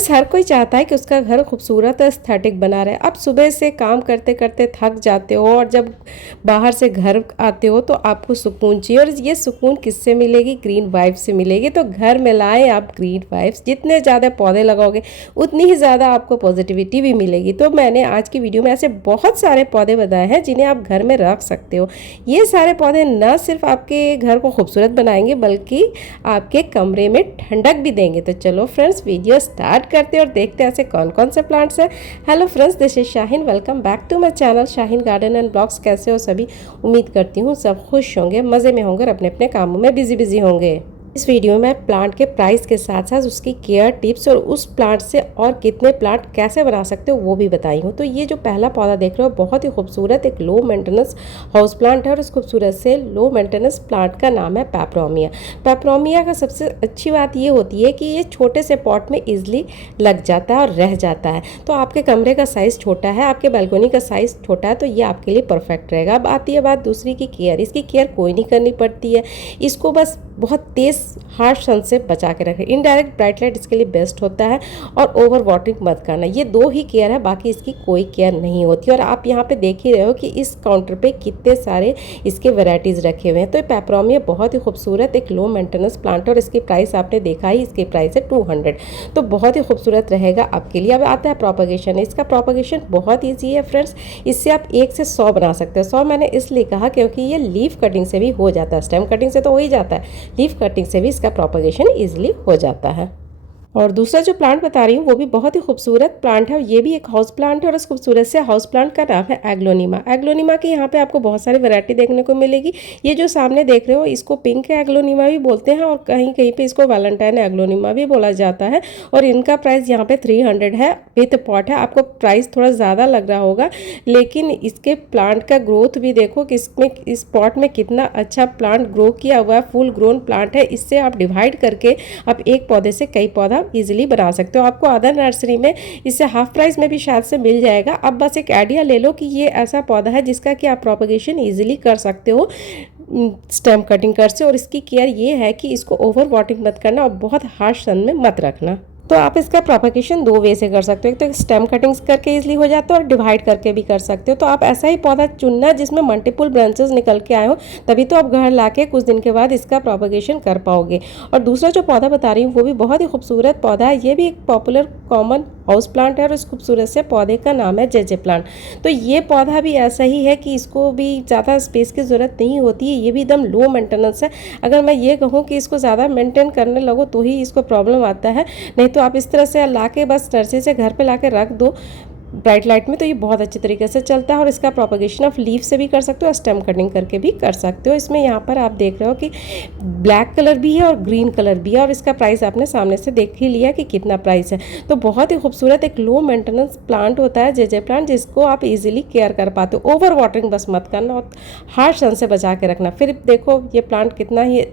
Friends, हर कोई चाहता है कि उसका घर खूबसूरत और एस्थेटिक बना रहे। अब सुबह से काम करते करते थक जाते हो और जब बाहर से घर आते हो तो आपको सुकून चाहिए, और ये सुकून किससे मिलेगी? ग्रीन वाइब्स से मिलेगी। तो घर में लाएं आप ग्रीन वाइब्स। जितने ज़्यादा पौधे लगाओगे उतनी ही ज़्यादा आपको पॉजिटिविटी भी मिलेगी। तो मैंने आज की वीडियो में ऐसे बहुत सारे पौधे बताए हैं जिन्हें आप घर में रख सकते हो। ये सारे पौधे न सिर्फ आपके घर को खूबसूरत बनाएंगे बल्कि आपके कमरे में ठंडक भी देंगे। तो चलो फ्रेंड्स, वीडियो स्टार्ट करते हैं और देखते हैं ऐसे कौन कौन से प्लांट्स हैं। Hello friends, this is Shaheen. Welcome back to my channel Shaheen garden and blogs. कैसे हो सभी? उम्मीद करती हूँ सब खुश होंगे, मज़े में होंगे और अपने अपने कामों में बिजी होंगे। इस वीडियो में प्लांट के प्राइस के साथ साथ उसकी केयर टिप्स और उस प्लांट से और कितने प्लांट कैसे बना सकते हो वो भी बताई हूँ। तो ये जो पहला पौधा देख रहे हो बहुत ही खूबसूरत एक लो मेंटेनेंस हाउस प्लांट है, और इस खूबसूरत से लो मेंटेनेंस प्लांट का नाम है पेपरोमिया। पेपरोमिया का सबसे अच्छी बात ये होती है कि ये छोटे से पॉट में ईजिली लग जाता है और रह जाता है। तो आपके कमरे का साइज़ छोटा है, आपके बालकनी का साइज़ छोटा है, तो ये आपके लिए परफेक्ट रहेगा। अब आती है बात दूसरी की केयर। इसकी केयर कोई नहीं करनी पड़ती है, इसको बस बहुत तेज़ हार्श सन से बचा के रखें। इनडायरेक्ट ब्राइट लाइट इसके लिए बेस्ट होता है, और ओवर वाटरिंग मत करना। ये दो ही केयर है, बाकी इसकी कोई केयर नहीं होती। और आप यहाँ पे देख ही रहे हो कि इस काउंटर पे कितने सारे इसके वैरायटीज़ रखे हुए हैं। तो पेपरोमिया बहुत ही खूबसूरत एक लो मेंटेनेंस प्लांट है, और इसकी प्राइस आपने देखा ही, इसकी प्राइस है 200। तो बहुत ही खूबसूरत रहेगा आपके लिए। अब आता है प्रोपगेशन। इसका प्रोपगेशन बहुत ईजी है फ्रेंड्स। इससे आप 1 से 100 बना सकते हो। 100 मैंने इसलिए कहा क्योंकि ये लीफ कटिंग से भी हो जाता है। स्टेम कटिंग से तो हो ही जाता है, लीफ कटिंग से भी इसका प्रोपगेशन इजीली हो जाता है। और दूसरा जो प्लांट बता रही हूँ वो भी बहुत ही खूबसूरत प्लांट है, और ये भी एक हाउस प्लांट है, और इस खूबसूरत से हाउस प्लांट का नाम है एग्लोनिमा। एग्लोनिमा के यहाँ पे आपको बहुत सारी वैरायटी देखने को मिलेगी। ये जो सामने देख रहे हो इसको पिंक एग्लोनिमा भी बोलते हैं, और कहीं कहीं पे इसको वैलेंटाइन एग्लोनिमा भी बोला जाता है। और इनका प्राइस यहाँ पे 300 है, विथ पॉट है। आपको प्राइस थोड़ा ज़्यादा लग रहा होगा, लेकिन इसके प्लांट का ग्रोथ भी देखो कि इसमें इस पॉट में कितना अच्छा प्लांट ग्रो किया हुआ है। फुल ग्रोन प्लांट है। इससे आप डिवाइड करके आप एक पौधे से कई पौधा इजीली बना सकते हो। आपको अदर नर्सरी में इससे हाफ प्राइस में भी शायद से मिल जाएगा। अब बस एक आइडिया ले लो कि ये ऐसा पौधा है जिसका कि आप प्रोपगेशन इजीली कर सकते हो स्टेम कटिंग कर से। और इसकी केयर ये है कि इसको ओवर वाटरिंग मत करना और बहुत हार्श सन में मत रखना। तो आप इसका प्रोपगेशन 2 वे से कर सकते हो। एक तो स्टेम कटिंग्स करके इजीली हो जाता है, और डिवाइड करके भी कर सकते हो। तो आप ऐसा ही पौधा चुनना जिसमें मल्टीपल ब्रांचेस निकल के आए हो, तभी तो आप घर लाके कुछ दिन के बाद इसका प्रोपगेशन कर पाओगे। और दूसरा जो पौधा बता रही हूँ वो भी बहुत ही खूबसूरत पौधा है। ये भी एक पॉपुलर कॉमन हाउस प्लांट है, और इस खूबसूरत से पौधे का नाम है जेजे प्लांट। तो ये पौधा भी ऐसा ही है कि इसको भी ज़्यादा स्पेस की ज़रूरत नहीं होती है। ये भी एकदम लो मेंटेनेंस है। अगर मैं ये कहूँ कि इसको ज़्यादा मेंटेन करने लगो तो ही इसको प्रॉब्लम आता है, नहीं तो आप इस तरह से लाके बस नर्सरी से घर पे लाके रख दो ब्राइट लाइट में, तो ये बहुत अच्छी तरीके से चलता है। और इसका प्रोपगेशन आप लीफ से भी कर सकते हो, स्टेम कटिंग करके भी कर सकते हो। इसमें यहाँ पर आप देख रहे हो कि ब्लैक कलर भी है और ग्रीन कलर भी है, और इसका प्राइस आपने सामने से देख ही लिया कि कितना प्राइस है। तो बहुत ही खूबसूरत एक लो मेंटेनेंस प्लांट होता है जेजे प्लांट, जिसको आप इजीली केयर कर पाते हो। ओवर वाटरिंग बस मत करना और हार्श सन से बचा के रखना। फिर देखो ये प्लांट कितना ही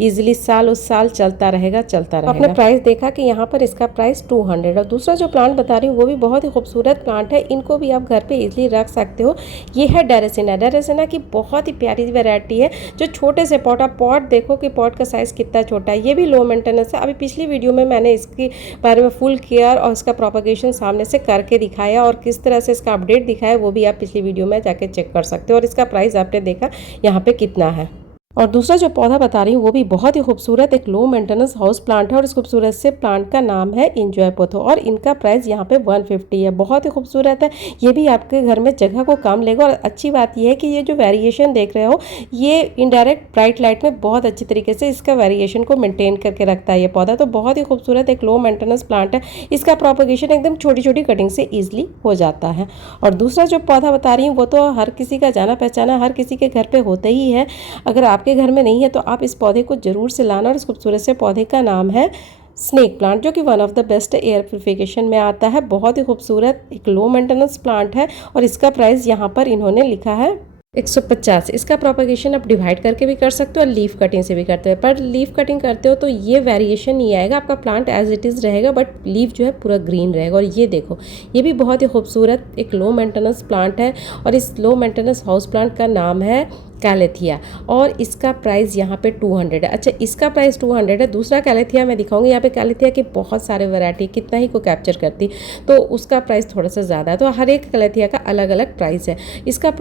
इजीली साल उस साल चलता रहेगा। आपने प्राइस देखा कि यहाँ पर इसका प्राइस 200। और दूसरा जो प्लांट बता रही हूँ वो भी बहुत ही खूबसूरत प्लांट है। इनको भी आप घर पे इजीली रख सकते हो। ये है डेरेसिना। डेरेसिना की बहुत ही प्यारी वैरायटी है, जो छोटे से पॉट, आप पॉट देखो कि पॉट का साइज़ कितना छोटा है। ये भी लो मेंटेनेंस है। अभी पिछली वीडियो में मैंने इसके बारे में फुल केयर और इसका प्रोपगेशन सामने से करके दिखाया, और किस तरह से इसका अपडेट दिखाया वो भी आप पिछली वीडियो में जाके चेक कर सकते हो। और इसका प्राइस आपने देखा यहाँ पे कितना है। और दूसरा जो पौधा बता रही हूँ वो भी बहुत ही खूबसूरत एक लो मेंटेनेंस हाउस प्लांट है, और इस खूबसूरत से प्लांट का नाम है इंजॉय पोथो, और इनका प्राइस यहाँ पे 150 है। बहुत ही खूबसूरत है। ये भी आपके घर में जगह को कम लेगा। और अच्छी बात ये है कि ये जो वेरिएशन देख रहे हो ये इनडायरेक्ट ब्राइट लाइट में बहुत अच्छी तरीके से इसका वेरिएशन को मेनटेन करके रखता है ये पौधा। तो बहुत ही खूबसूरत एक लो मेंटेनेंस प्लांट है। इसका प्रोपगेशन एकदम छोटी छोटी कटिंग से ईजिली हो जाता है। और दूसरा जो पौधा बता रही हूँ वो तो हर किसी का जाना पहचाना, हर किसी के घर पे होता ही है। अगर आपके घर में नहीं है तो आप इस पौधे को जरूर से लाना। और इस खूबसूरत से पौधे का नाम है स्नेक प्लांट, जो कि one of the best air purification में आता है। बहुत ही खूबसूरत एक लो मेंटेनेंस प्लांट है, और इसका प्राइस यहाँ पर इन्होंने लिखा है 150। इसका प्रोपगेशन आप डिवाइड करके भी कर सकते हो और लीफ कटिंग से भी करते हो, पर लीफ कटिंग करते हो तो ये वेरिएशन नहीं आएगा, आपका प्लांट एज इट इज़ रहेगा बट लीफ जो है पूरा ग्रीन रहेगा। और ये देखो, ये भी बहुत ही खूबसूरत एक लो मेंटेनेंस प्लांट है और इस लो मेंटेनेंस हाउस प्लांट का नाम है कैलेथिया और इसका प्राइस यहाँ पे 200 है। अच्छा, इसका प्राइस 200 है। दूसरा कैलेथिया मैं दिखाऊंगी, यहाँ पे कैलेथिया की बहुत सारे वैरायटी, कितना ही को कैप्चर करती, तो उसका प्राइस थोड़ा सा ज़्यादा है। तो हर एक कैलेथिया का अलग अलग प्राइस है। इसका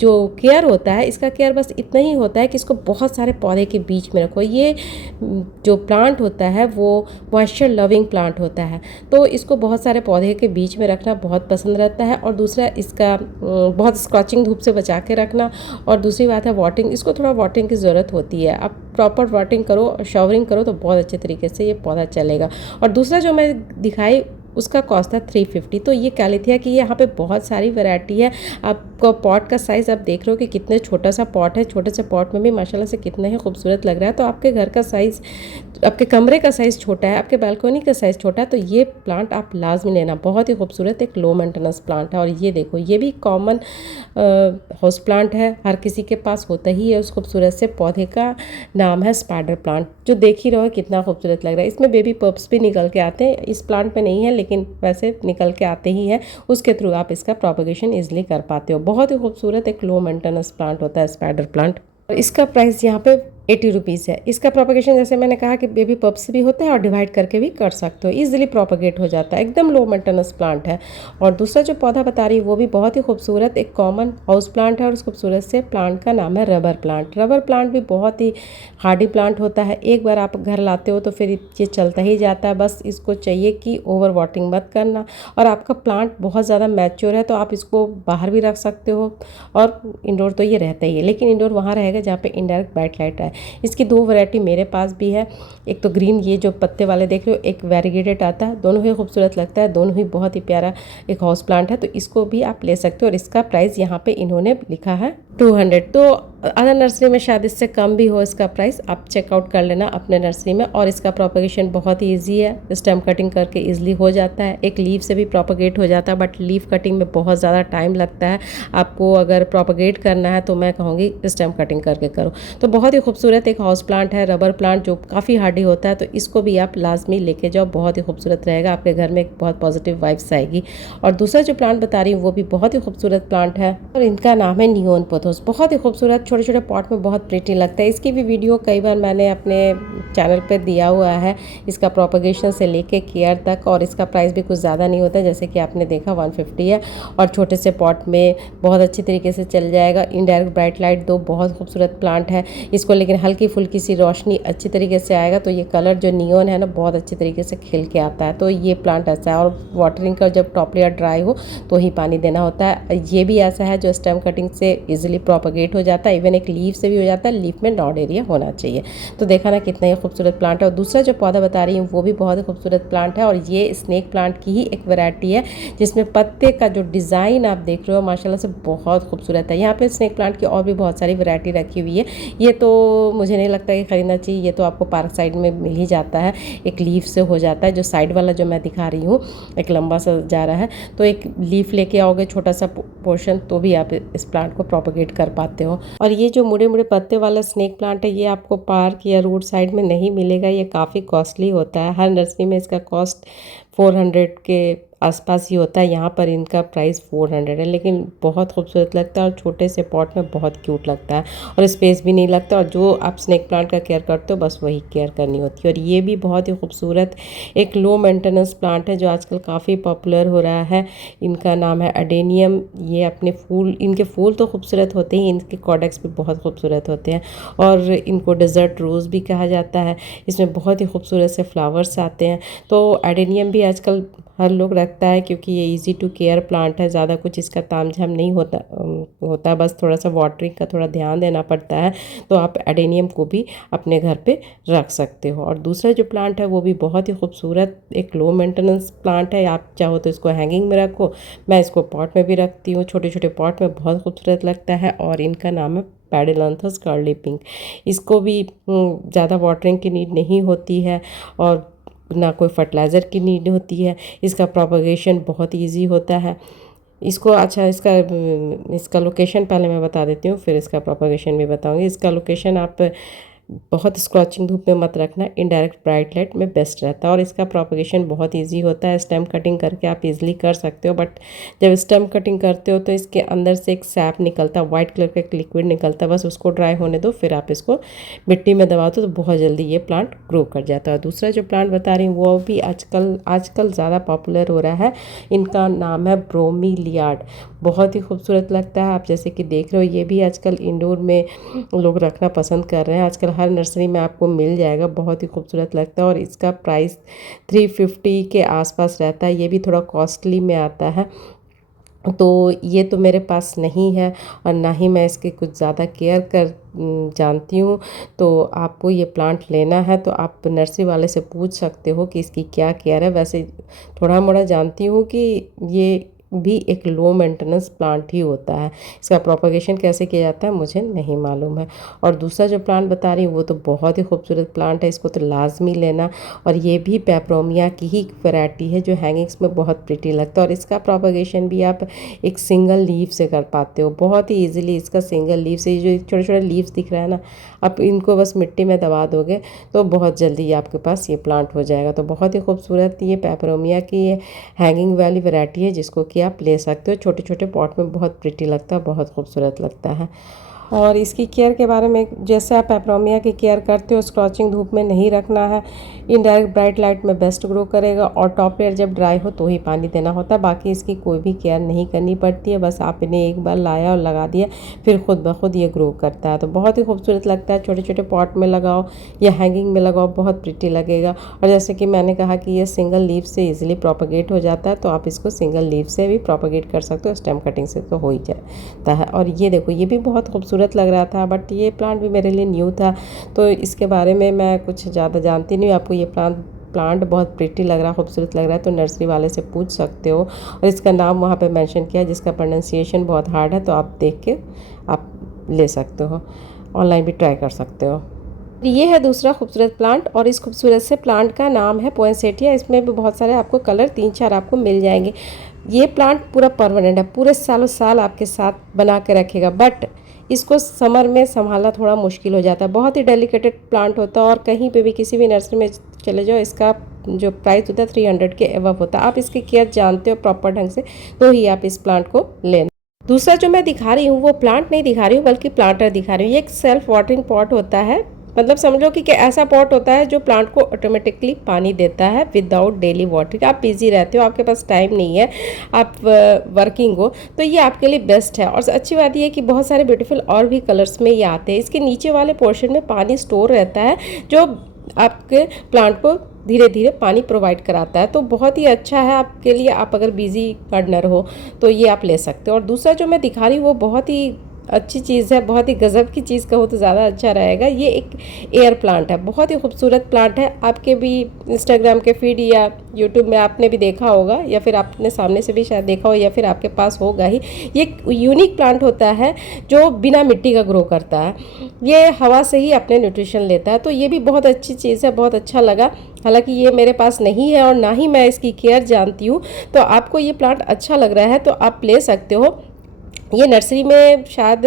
जो केयर होता है, इसका केयर बस इतना ही होता है कि इसको बहुत सारे पौधे के बीच में रखो। ये जो प्लांट होता है वो मॉइस्चर लविंग प्लांट होता है, तो इसको बहुत सारे पौधे के बीच में रखना बहुत पसंद रहता है। और दूसरा इसका बहुत स्कॉचिंग धूप से बचा के रखना। और दूसरी बात है वाटरिंग, इसको थोड़ा वाटरिंग की ज़रूरत होती है। आप प्रॉपर वाटरिंग करो, शावरिंग करो तो बहुत अच्छे तरीके से ये पौधा चलेगा। और दूसरा जो मैं दिखाई उसका कॉस्ट था 350। तो ये कैलेथिया की यहाँ पे बहुत सारी वैरायटी है। आपको पॉट का साइज़ आप देख रहे हो कि कितने छोटा सा पॉट है, छोटे से पॉट में भी माशाल्लाह से कितना ही खूबसूरत लग रहा है। तो आपके घर का साइज़, आपके कमरे का साइज़ छोटा है, आपके बालकोनी का साइज़ छोटा है, तो ये प्लांट आप लाजमी लेना। बहुत ही खूबसूरत एक लो मेंटेनेंस प्लांट है। और ये देखो, ये भी कॉमन हाउस प्लांट है, हर किसी के पास होता ही है। उस खूबसूरत से पौधे का नाम है स्पाइडर प्लांट, जो देख ही रहो कितना खूबसूरत लग रहा है। इसमें बेबी पप्स भी निकल के आते हैं, इस प्लांट में नहीं है लेकिन वैसे निकल के आते ही हैं। उसके थ्रू आप इसका प्रोपगेशन ईजिली कर पाते हो। बहुत ही खूबसूरत एक लो मेंटेनेंस प्लांट होता है स्पाइडर प्लांट। और इसका प्राइस यहाँ पे 80 रुपीज़ है। इसका प्रोपगेशन जैसे मैंने कहा कि बेबी पप्स भी होते हैं और डिवाइड करके भी कर सकते हो, ईजिली प्रोपगेट हो जाता है, एकदम लो मेंटेनेंस प्लांट है। और दूसरा जो पौधा बता रही है वो भी बहुत ही खूबसूरत एक कॉमन हाउस प्लांट है और उस खूबसूरत से प्लांट का नाम है रबर प्लांट। रबर प्लांट भी बहुत ही हार्डी प्लांट होता है, एक बार आप घर लाते हो तो फिर ये चलता ही जाता है। बस इसको चाहिए कि ओवर वाटरिंग मत करना। और आपका प्लांट बहुत ज़्यादा मैच्योर है तो आप इसको बाहर भी रख सकते हो, और इंडोर तो ये रहता ही है, लेकिन इंडोर वहाँ रहेगा जहाँ पे इनडायरेक्ट ब्राइट लाइट है। इसकी दो वैरायटी मेरे पास भी है, एक तो ग्रीन, ये जो पत्ते वाले देख रहे हो, एक वेरीगेटेड आता है, दोनों ही खूबसूरत लगता है, दोनों ही बहुत ही प्यारा एक हाउस प्लांट है। तो इसको भी आप ले सकते हो और इसका प्राइस यहाँ पे इन्होंने लिखा है 200। तो अदर नर्सरी में शायद इससे कम भी हो इसका प्राइस, आप चेकआउट कर लेना अपने नर्सरी में। और इसका प्रोपगेशन बहुत ही ईजी है, स्टेम कटिंग करके ईजिली हो जाता है, एक लीफ से भी प्रोपगेट हो जाता है, बट लीफ कटिंग में बहुत ज़्यादा टाइम लगता है। आपको अगर प्रोपगेट करना है तो मैं कहूँगी स्टेम कटिंग करके करो। तो बहुत ही खूबसूरत एक हाउस प्लांट है रबर प्लांट, जो काफ़ी हार्डी होता है, तो इसको भी आप लाजमी लेके जाओ, बहुत ही खूबसूरत रहेगा, आपके घर में एक बहुत पॉजिटिव वाइब्स आएगी। और दूसरा जो प्लांट बता रही हूँ वो भी बहुत ही खूबसूरत प्लांट है और इनका नाम है नियोन पोथोस। बहुत ही खूबसूरत, छोटे छोटे पॉट में बहुत प्रिटी लगता है। इसकी भी वीडियो कई बार मैंने अपने चैनल पर दिया हुआ है, इसका प्रोपगेशन से लेके केयर तक। और इसका प्राइस भी कुछ ज़्यादा नहीं होता, जैसे कि आपने देखा 150 है और छोटे से पॉट में बहुत अच्छी तरीके से चल जाएगा। इनडायरेक्ट ब्राइट लाइट दो, बहुत खूबसूरत प्लांट है इसको, लेकिन हल्की फुल्की सी रोशनी अच्छी तरीके से आएगा तो ये कलर जो नियोन है ना बहुत अच्छी तरीके से खिल के आता है। तो ये प्लांट ऐसा है। और वाटरिंग का जब टॉप लेयर ड्राई हो तो ही पानी देना होता है। ये भी ऐसा है जो स्टेम कटिंग से इजीली प्रोपगेट हो जाता है, इवन एक लीफ से भी हो जाता है, लीफ में नॉड एरिया होना चाहिए। तो देखा ना कितना ही खूबसूरत प्लांट है। और दूसरा जो पौधा बता रही हूँ वो भी बहुत ही खूबसूरत प्लांट है और ये स्नेक प्लांट की ही एक वैरायटी है, जिसमें पत्ते का जो डिज़ाइन आप देख रहे हो माशाल्लाह से बहुत खूबसूरत है। यहाँ पे स्नेक प्लांट की और भी बहुत सारी वैरायटी रखी हुई है। ये तो मुझे नहीं लगता कि ख़रीदना चाहिए, ये तो आपको पार्क साइड में मिल ही जाता है, एक लीफ से हो जाता है। जो साइड वाला जो मैं दिखा रही हूँ एक लंबा सा जा रहा है, तो एक लीफ लेके आओगे छोटा सा पोर्शन तो भी आप इस प्लांट को प्रोपगेट कर पाते हो। और ये जो मुड़े मुड़े पत्ते वाला स्नेक प्लांट है ये आपको पार्क या रोड साइड में नहीं मिलेगा, ये काफ़ी कॉस्टली होता है। हर नर्सरी में इसका कॉस्ट 400 के आसपास ही होता है, यहाँ पर इनका प्राइस 400 है, लेकिन बहुत खूबसूरत लगता है और छोटे से पॉट में बहुत क्यूट लगता है और स्पेस भी नहीं लगता। और जो आप स्नेक प्लांट का केयर करते हो बस वही केयर करनी होती है। और ये भी बहुत ही खूबसूरत एक लो मेंटेनेंस प्लांट है जो आजकल काफ़ी पॉपुलर हो रहा है। इनका नाम है एडेनियम। ये अपने फूल, इनके फूल तो खूबसूरत होते ही, इनके कॉडेक्स भी बहुत खूबसूरत होते हैं और इनको डेजर्ट रोज़ भी कहा जाता है। इसमें बहुत ही खूबसूरत से फ्लावर्स आते हैं। तो एडेनियम भी आजकल हर लोग रखता है क्योंकि ये इजी टू केयर प्लांट है, ज़्यादा कुछ इसका तामझाम नहीं होता बस थोड़ा सा वाटरिंग का थोड़ा ध्यान देना पड़ता है। तो आप एडेनियम को भी अपने घर पे रख सकते हो। और दूसरा जो प्लांट है वो भी बहुत ही खूबसूरत एक लो मेंटेनेंस प्लांट है, आप चाहो तो इसको हैंगिंग में रखो, मैं इसको पॉट में भी रखती हूँ, छोटे छोटे पॉट में बहुत खूबसूरत लगता है। और इनका नाम है पैडेलंथस कर्ली पिंक। इसको भी ज़्यादा वाटरिंग की नीड नहीं होती है और ना कोई फर्टिलाइज़र की नीड होती है। इसका प्रोपगेशन बहुत इजी होता है। इसको अच्छा इसका लोकेशन पहले मैं बता देती हूँ, फिर इसका प्रोपगेशन भी बताऊँगी। इसका लोकेशन आप बहुत स्कॉचिंग धूप में मत रखना, इनडायरेक्ट ब्राइट लाइट में बेस्ट रहता है। और इसका प्रोपगेशन बहुत इजी होता है, स्टेम कटिंग करके आप इजीली कर सकते हो। बट जब स्टेम कटिंग करते हो तो इसके अंदर से एक सैप निकलता है, वाइट कलर का एक लिक्विड निकलता है, बस उसको ड्राई होने दो, फिर आप इसको मिट्टी में दबा दो तो बहुत जल्दी ये प्लांट ग्रो कर जाता है। दूसरा जो प्लांट बता रही हूँ वो भी आजकल ज़्यादा पॉपुलर हो रहा है, इनका नाम है ब्रोमीलियाड। बहुत ही खूबसूरत लगता है, आप जैसे कि देख रहे हो ये भी आजकल इंडोर में लोग रखना पसंद कर रहे हैं। आजकल हर नर्सरी में आपको मिल जाएगा, बहुत ही खूबसूरत लगता है। और इसका प्राइस 350 के आसपास रहता है, ये भी थोड़ा कॉस्टली में आता है। तो ये तो मेरे पास नहीं है और ना ही मैं इसकी कुछ ज़्यादा केयर कर जानती हूँ। तो आपको ये प्लांट लेना है तो आप नर्सरी वाले से पूछ सकते हो कि इसकी क्या केयर है। वैसे थोड़ा मोड़ा जानती हूँ कि ये भी एक लो मेंटेनेंस प्लांट ही होता है, इसका प्रोपगेशन कैसे किया जाता है मुझे नहीं मालूम है। और दूसरा जो प्लांट बता रही हूँ वो तो बहुत ही खूबसूरत प्लांट है, इसको तो लाजमी लेना। और ये भी पेपरोमिया की ही वैरायटी है जो हैंगिंग्स में बहुत प्रिटी लगता है। और इसका प्रोपगेशन भी आप एक सिंगल लीफ से कर पाते हो बहुत ही ईजिली। इसका सिंगल लीफ से जो छोटे छोटे लीव्स दिख रहा है ना, आप इनको बस मिट्टी में दबा दोगे तो बहुत जल्दी आपके पास ये प्लांट हो जाएगा। तो बहुत ही खूबसूरत ये पेपरोमिया की ये हैंगिंग वाली वैरायटी है जिसको कि आप ले सकते हो। छोटे छोटे पॉट में बहुत प्रिटी लगता है, बहुत खूबसूरत लगता है। और इसकी केयर के बारे में, जैसे आप पेपरोमिया की केयर करते हो, स्कॉचिंग धूप में नहीं रखना है, इनडायरेक्ट ब्राइट लाइट में बेस्ट ग्रो करेगा। और टॉप लेयर जब ड्राई हो तो ही पानी देना होता है, बाकी इसकी कोई भी केयर नहीं करनी पड़ती है। बस आप इन्हें एक बार लाया और लगा दिया, फिर खुद ब खुद ये ग्रो करता है। तो बहुत ही खूबसूरत लगता है, छोटे छोटे पॉट में लगाओ या हैंगिंग में लगाओ, बहुत प्रिटी लगेगा। और जैसे कि मैंने कहा कि ये सिंगल लीफ से ईजिली प्रोपगेट हो जाता है, तो आप इसको सिंगल लीफ से भी प्रोपगेट कर सकते हो, स्टेम कटिंग से तो हो ही जाता है। और ये देखो ये भी बहुत खूबसूरत लग रहा था, बट ये प्लांट भी मेरे लिए न्यू था तो इसके बारे में मैं कुछ ज़्यादा जानती नहीं। आपको ये प्लांट बहुत प्रिटी लग रहा, खूबसूरत लग रहा है तो नर्सरी वाले से पूछ सकते हो। और इसका नाम वहाँ पे मेंशन किया है जिसका प्रोनाउंसिएशन बहुत हार्ड है, तो आप देख के आप ले सकते हो, ऑनलाइन भी ट्राई कर सकते हो। ये है दूसरा खूबसूरत प्लांट और इस खूबसूरत से प्लांट का नाम है पोइनसेटिया। इसमें भी बहुत सारे आपको कलर 3-4 आपको मिल जाएंगे। ये प्लांट पूरा परमानेंट है, पूरे सालों साल आपके साथ बना के रखेगा, बट इसको समर में संभालना थोड़ा मुश्किल हो जाता है। बहुत ही डेलिकेटेड प्लांट होता है और कहीं पे भी किसी भी नर्सरी में चले जाओ इसका जो प्राइस होता है 300 के एबव होता है। आप इसकी केयर जानते हो प्रॉपर ढंग से तो ही आप इस प्लांट को लेना। दूसरा जो मैं दिखा रही हूँ वो प्लांट नहीं दिखा रही हूँ बल्कि प्लांटर दिखा रही हूँ। ये एक सेल्फ वाटरिंग पॉट होता है, मतलब समझो कि ऐसा पॉट होता है जो प्लांट को ऑटोमेटिकली पानी देता है विदाउट डेली वाटरिंग। आप बिजी रहते हो, आपके पास टाइम नहीं है, आप वर्किंग हो, तो ये आपके लिए बेस्ट है। और अच्छी बात ये है कि बहुत सारे ब्यूटीफुल और भी कलर्स में ये आते हैं। इसके नीचे वाले पोर्शन में पानी स्टोर रहता है जो आपके प्लांट को धीरे धीरे पानी प्रोवाइड कराता है, तो बहुत ही अच्छा है आपके लिए। आप अगर बिजी गार्डनर हो तो ये आप ले सकते हो। और दूसरा जो मैं दिखा रही हूँ वो बहुत ही अच्छी चीज़ है, बहुत ही गज़ब की चीज़ कहो तो ज़्यादा अच्छा रहेगा। ये एक एयर प्लांट है, बहुत ही खूबसूरत प्लांट है। आपके भी इंस्टाग्राम के फीड या यूट्यूब में आपने भी देखा होगा या फिर आपने सामने से भी शायद देखा हो या फिर आपके पास होगा ही। ये एक यूनिक प्लांट होता है जो बिना मिट्टी का ग्रो करता है, ये हवा से ही अपने न्यूट्रिशन लेता है। तो ये भी बहुत अच्छी चीज़ है, बहुत अच्छा लगा। हालांकि ये मेरे पास नहीं है और ना ही मैं इसकी केयर जानती हूँ, तो आपको ये प्लांट अच्छा लग रहा है तो आप ले सकते हो। ये नर्सरी में शायद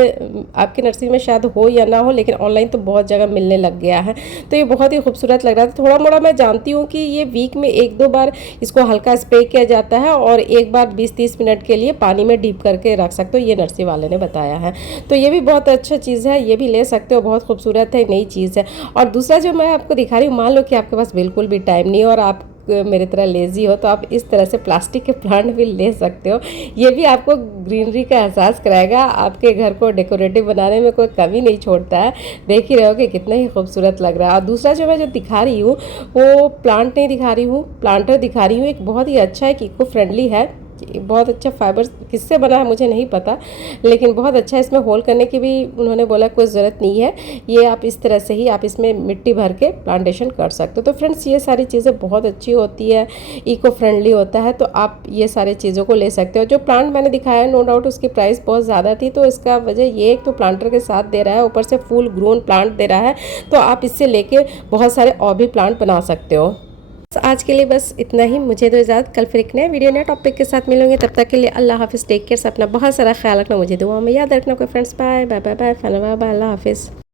आपकी नर्सरी में शायद हो या ना हो, लेकिन ऑनलाइन तो बहुत जगह मिलने लग गया है। तो ये बहुत ही खूबसूरत लग रहा था। थोड़ा मोड़ा मैं जानती हूँ कि ये वीक में 1-2 बार इसको हल्का स्प्रे किया जाता है और एक बार 20-30 मिनट के लिए पानी में डीप करके रख सकते हो, ये नर्सरी वाले ने बताया है। तो ये भी बहुत अच्छा चीज़ है, ये भी ले सकते हो, बहुत खूबसूरत है, नई चीज़ है। और दूसरा जो मैं आपको दिखा रही हूँ, मान लो कि आपके पास बिल्कुल भी टाइम नहीं है और आप मेरी तरह लेज़ी हो, तो आप इस तरह से प्लास्टिक के प्लांट भी ले सकते हो। ये भी आपको ग्रीनरी का एहसास कराएगा, आपके घर को डेकोरेटिव बनाने में कोई कमी नहीं छोड़ता है। देख ही रहे हो कि कितना ही खूबसूरत लग रहा है। और दूसरा जो मैं जो दिखा रही हूँ वो प्लांट नहीं दिखा रही हूँ, प्लांटर दिखा रही हूँ। एक बहुत ही अच्छा है, इको फ्रेंडली है, बहुत अच्छा फाइबर किससे बना है मुझे नहीं पता, लेकिन बहुत अच्छा है। इसमें होल करने की भी उन्होंने बोला कोई ज़रूरत नहीं है, ये आप इस तरह से ही आप इसमें मिट्टी भर के प्लांटेशन कर सकते हो। तो फ्रेंड्स ये सारी चीज़ें बहुत अच्छी होती है, इको फ्रेंडली होता है, तो आप ये सारी चीज़ों को ले सकते हो। जो प्लांट मैंने दिखाया नो डाउट उसकी प्राइस बहुत ज़्यादा थी, तो इसका वजह ये एक तो प्लांटर के साथ दे रहा है, ऊपर से फुल ग्रोन प्लांट दे रहा है, तो आप इससे लेके बहुत सारे और भी प्लांट बना सकते हो। आज के लिए बस इतना ही। मुझे तो इजाज़त, कल फिर एक नए वीडियो नए टॉपिक के साथ मिलूंगी। तब तक के लिए अल्लाह हाफिज़, टेक केयर, अपना बहुत सारा ख्याल रखना, मुझे दुआ में याद रखना। कोई friends, bye bye bye bye, अल्लाह हाफिज़।